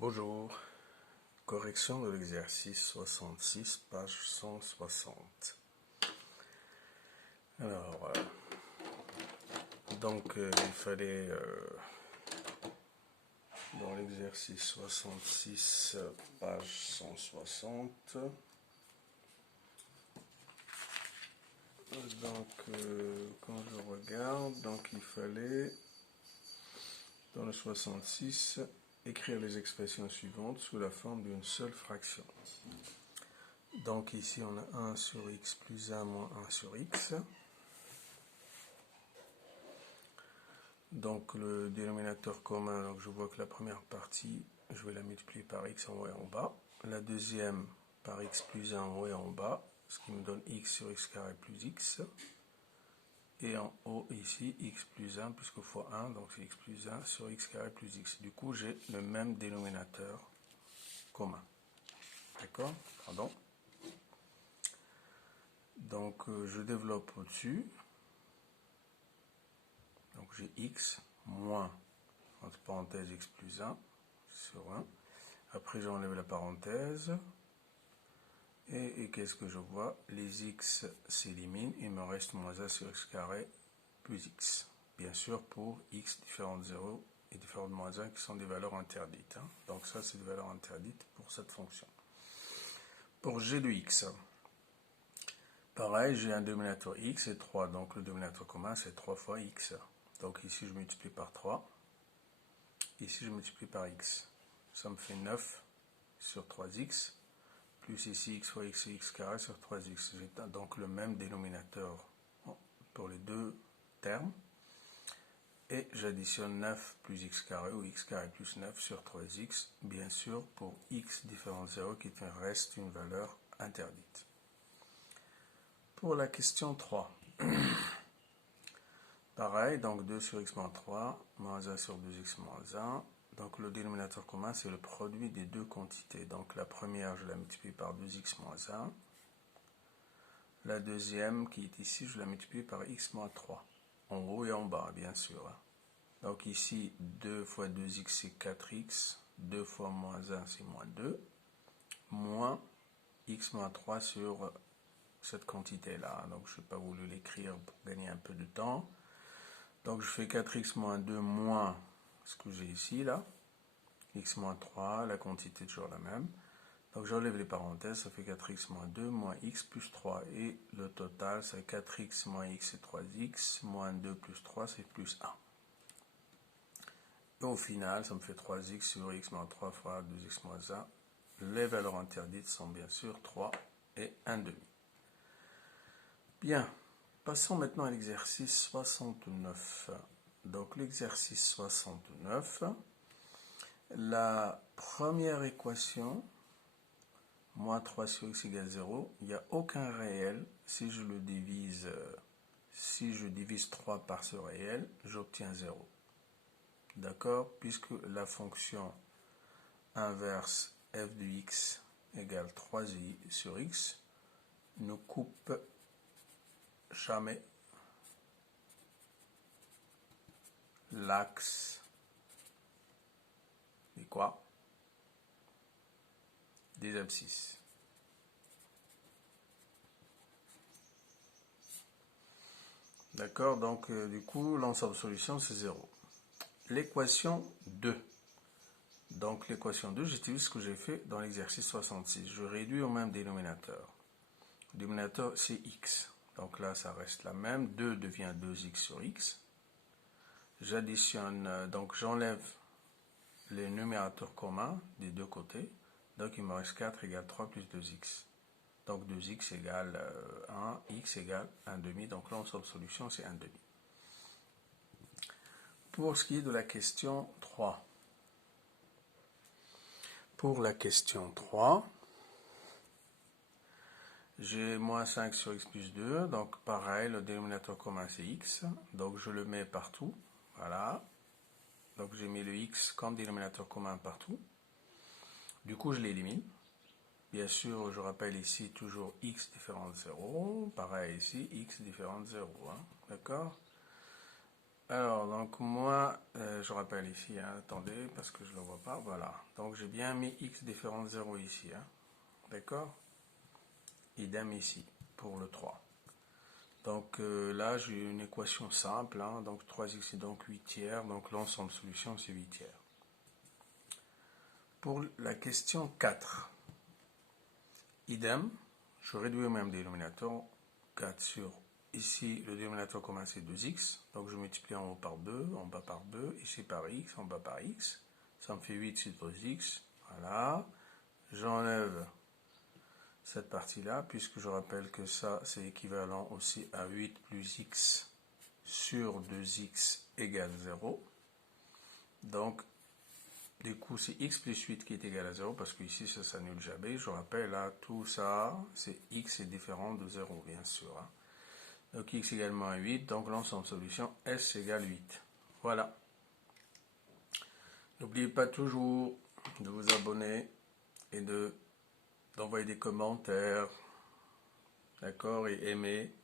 Bonjour, correction de l'exercice 66, page 160. Alors, il fallait, dans l'exercice 66, page 160, quand je regarde, il fallait, dans le 66, écrire les expressions suivantes sous la forme d'une seule fraction. Donc ici on a 1 sur x plus 1 moins 1 sur x. Donc le dénominateur commun, donc je vois que la première partie, je vais la multiplier par x en haut et en bas. La deuxième par x plus 1 en haut et en bas, ce qui me donne x sur x carré plus x. Et en haut ici, x plus 1, puisque fois 1, donc c'est x plus 1 sur x carré plus x. Du coup, j'ai le même dénominateur commun. D'accord? Pardon. Donc, je développe au-dessus. Donc, j'ai x moins, entre parenthèses, x plus 1 sur 1. Après, j'enlève la parenthèse. Et qu'est-ce que je vois? Les x s'éliminent. Il me reste moins 1 sur x carré plus x. Bien sûr, pour x différent de 0 et différent de moins 1 qui sont des valeurs interdites. Donc, ça, c'est des valeurs interdites pour cette fonction. Pour g de x, pareil, j'ai un dénominateur x et 3. Donc, le dénominateur commun, c'est 3 fois x. Donc, ici, je multiplie par 3. Ici, je multiplie par x. Ça me fait 9 sur 3x. Plus ici, x fois x et x carré sur 3x. J'ai donc le même dénominateur pour les deux termes. Et j'additionne 9 plus x carré ou x carré plus 9 sur 3x, bien sûr, pour x différent de 0 qui reste une valeur interdite. Pour la question 3, pareil, donc 2 sur x moins 3, moins 1 sur 2x moins 1. Donc le dénominateur commun, c'est le produit des deux quantités. Donc la première, je la multiplie par 2x moins 1. La deuxième, qui est ici, je la multiplie par x moins 3. En haut et en bas, bien sûr. Donc ici, 2 fois 2x, c'est 4x. 2 fois moins 1, c'est moins 2. Moins x moins 3 sur cette quantité-là. Donc je n'ai pas voulu l'écrire pour gagner un peu de temps. Donc je fais 4x moins 2 moins ce que j'ai ici, là. X moins 3, la quantité est toujours la même. Donc j'enlève les parenthèses, ça fait 4x moins 2 moins x plus 3. Et le total, c'est 4x moins x, c'est 3x. Moins 2 plus 3, c'est plus 1. Et au final, ça me fait 3x sur x moins 3 fois 2x moins 1. Les valeurs interdites sont bien sûr 3 et 1 demi. Bien, passons maintenant à l'exercice 69. Donc l'exercice 69, la première équation, moins 3 sur x égale 0, il n'y a aucun réel. Si je divise 3 par ce réel, j'obtiens 0. D'accord? Puisque la fonction inverse f de x égale 3i sur x ne coupe jamais l'axe des quoi? Des abscisses. D'accord? Donc, du coup, l'ensemble solution, c'est 0. L'équation 2. Donc, l'équation 2, j'utilise ce que j'ai fait dans l'exercice 66. Je réduis au même dénominateur. Le dénominateur, c'est x. Donc là, ça reste la même. 2 devient 2x sur x. J'additionne, donc j'enlève les numérateurs communs des deux côtés. Donc, il me reste 4 égale 3 plus 2x. Donc, 2x égale 1, x égale 1 demi. Donc, l'ensemble solution, c'est 1 demi. Pour ce qui est de la question 3. Pour la question 3, j'ai moins 5 sur x plus 2. Donc, pareil, le dénominateur commun, c'est x. Donc, je le mets partout. Voilà. Donc, j'ai mis le x comme dénominateur commun partout. Du coup, je l'élimine. Bien sûr, je rappelle ici toujours x différent de 0. Pareil ici, x différent de 0. D'accord? Alors, donc moi, je rappelle ici, hein, attendez, parce que je ne le vois pas, voilà. Donc j'ai bien mis x différent de 0 ici, hein, d'accord? Idem ici, pour le 3. Donc là, j'ai une équation simple, hein, donc 3x c'est donc 8 tiers, donc l'ensemble solution c'est 8 tiers. Pour la question 4, idem, je réduis au même dénominateur, 4 sur, ici le dénominateur commun c'est 2x, donc je multiplie en haut par 2, en bas par 2, ici par x, en bas par x, ça me fait 8 sur 2x, voilà, j'enlève cette partie-là, puisque je rappelle que ça c'est équivalent aussi à 8 plus x sur 2x égale 0, donc du coup, c'est x plus 8 qui est égal à 0, parce que ici, ça s'annule jamais. Je rappelle, là, tout ça, c'est x est différent de 0, bien sûr. Hein. Donc, x également à 8, donc l'ensemble solution, s égale 8. Voilà. N'oubliez pas toujours de vous abonner et d'envoyer des commentaires, d'accord, et aimer.